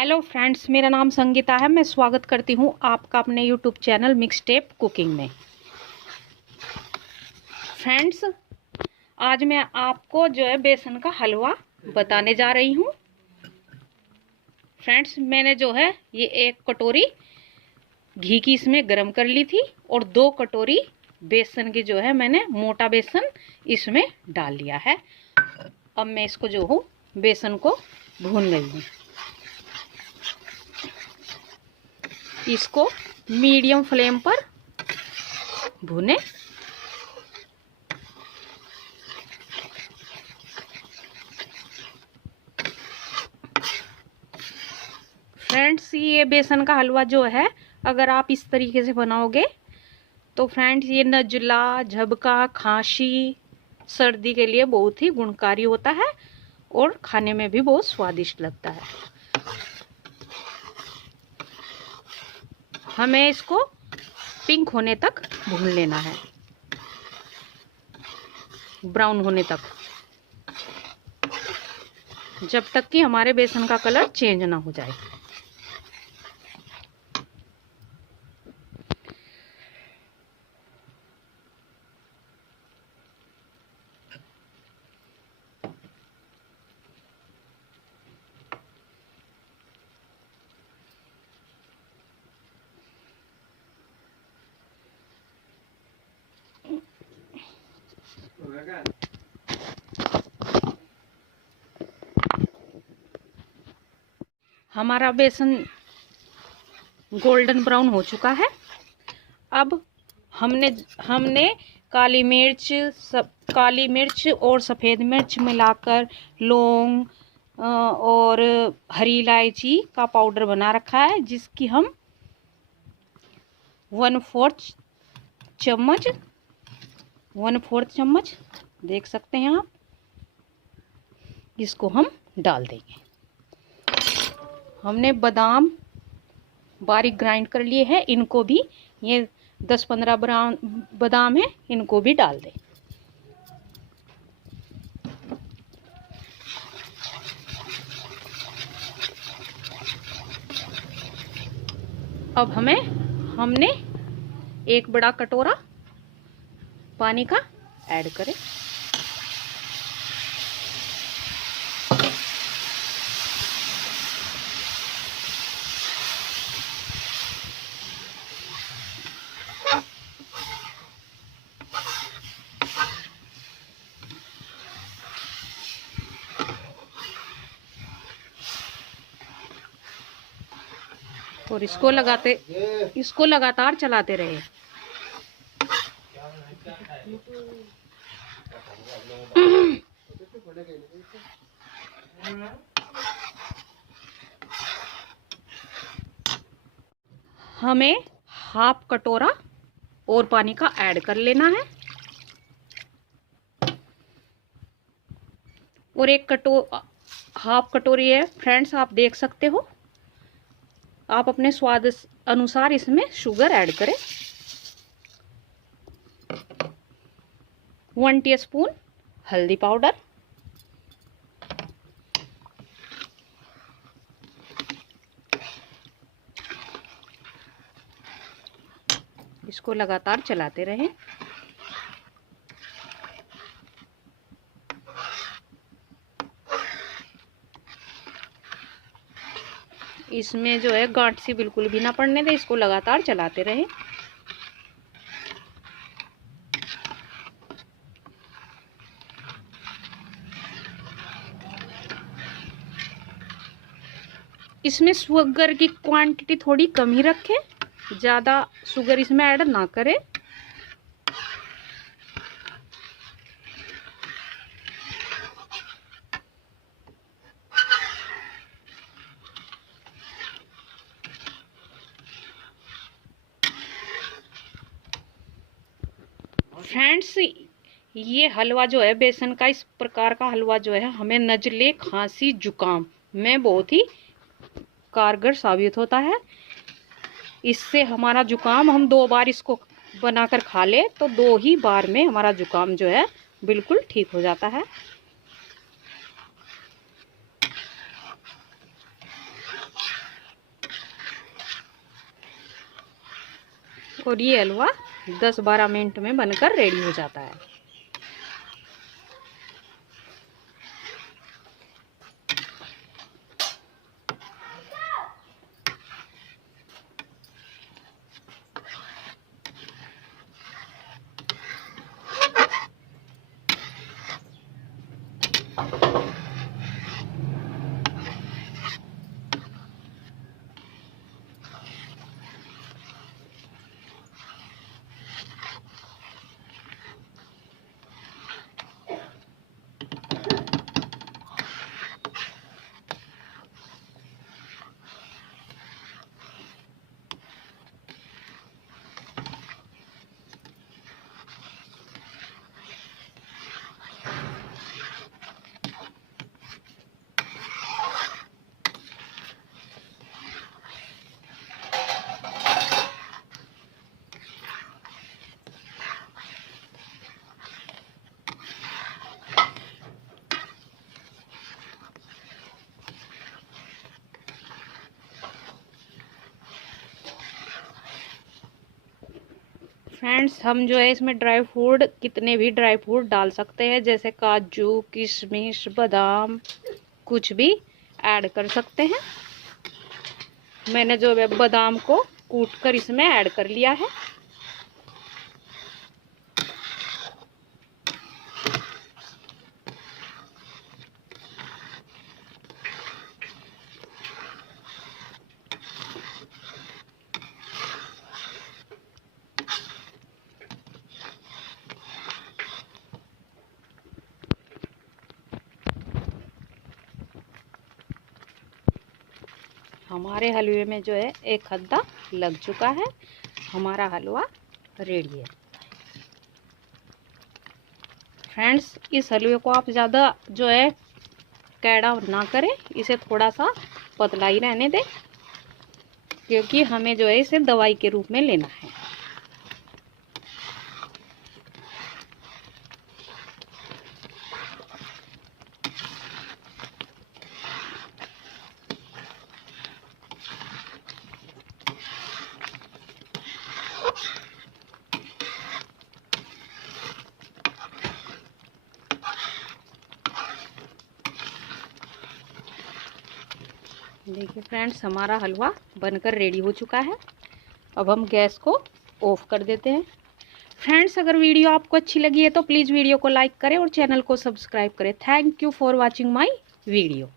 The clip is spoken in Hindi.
हेलो फ्रेंड्स, मेरा नाम संगीता है। मैं स्वागत करती हूँ आपका अपने यूट्यूब चैनल मिक्सटेप कुकिंग में। फ्रेंड्स, आज मैं आपको जो है बेसन का हलवा बताने जा रही हूँ। फ्रेंड्स, मैंने जो है ये 1 कटोरी घी की इसमें गरम कर ली थी और 2 कटोरी बेसन की जो है मैंने मोटा बेसन इसमें डाल लिया है। अब मैं इसको जो हूँ बेसन को भून रही हूँ। इसको मीडियम फ्लेम पर भूने। फ्रेंड्स, ये बेसन का हलवा जो है अगर आप इस तरीके से बनाओगे तो फ्रेंड्स ये नज़ला, झबका, खांसी, सर्दी के लिए बहुत ही गुणकारी होता है और खाने में भी बहुत स्वादिष्ट लगता है। हमें इसको पिंक होने तक भून लेना है, ब्राउन होने तक, जब तक कि हमारे बेसन का कलर चेंज ना हो जाए। हमारा बेसन गोल्डन ब्राउन हो चुका है। अब हमने काली मिर्च और सफ़ेद मिर्च मिलाकर लौंग और हरी इलायची का पाउडर बना रखा है, जिसकी हम 1/4 चम्मच देख सकते हैं आप, इसको हम डाल देंगे। हमने बादाम बारीक ग्राइंड कर लिए हैं, इनको भी, ये 10-15 बादाम है, इनको भी डाल दें। अब हमने 1 बड़ा कटोरा पानी का ऐड करें। और इसको लगातार चलाते रहे। हमें 1/2 कटोरा और पानी का ऐड कर लेना है और 1/2 कटोरी है। फ्रेंड्स, आप देख सकते हो, आप अपने स्वाद अनुसार इसमें शुगर ऐड करें। 1 टीस्पून हल्दी पाउडर, इसको लगातार चलाते रहें। इसमें जो है गांठ सी बिल्कुल भी ना पड़ने दें, इसको लगातार चलाते रहें। इसमें शुगर की क्वांटिटी थोड़ी कम ही रखें, ज़्यादा शुगर इसमें ऐड ना करें। फ्रेंड्स, ये हलवा जो है बेसन का, इस प्रकार का हलवा जो है हमें नज़ले, खांसी, जुकाम में बहुत ही कारगर साबित होता है। इससे हमारा जुकाम, हम 2 बार इसको बनाकर खा ले तो 2 ही बार में हमारा जुकाम जो है बिल्कुल ठीक हो जाता है। और ये हलवा 10-12 मिनट में बनकर रेडी हो जाता है। फ्रेंड्स, हम जो है इसमें ड्राई फ्रूट, कितने भी ड्राई फ्रूट डाल सकते हैं, जैसे काजू, किशमिश, बादाम, कुछ भी ऐड कर सकते हैं। मैंने जो है बादाम को कूट कर इसमें ऐड कर लिया है। हमारे हलवे में जो है एक खद्दा लग चुका है। हमारा हलवा रेडी है। फ्रेंड्स, इस हलवे को आप ज़्यादा जो है कैड़ा ना करें, इसे थोड़ा सा पतला ही रहने दें, क्योंकि हमें जो है इसे दवाई के रूप में लेना है। देखिए फ्रेंड्स, हमारा हलवा बनकर रेडी हो चुका है। अब हम गैस को ऑफ कर देते हैं। फ्रेंड्स, अगर वीडियो आपको अच्छी लगी है तो प्लीज़ वीडियो को लाइक करें और चैनल को सब्सक्राइब करें। Thank you for watching my video.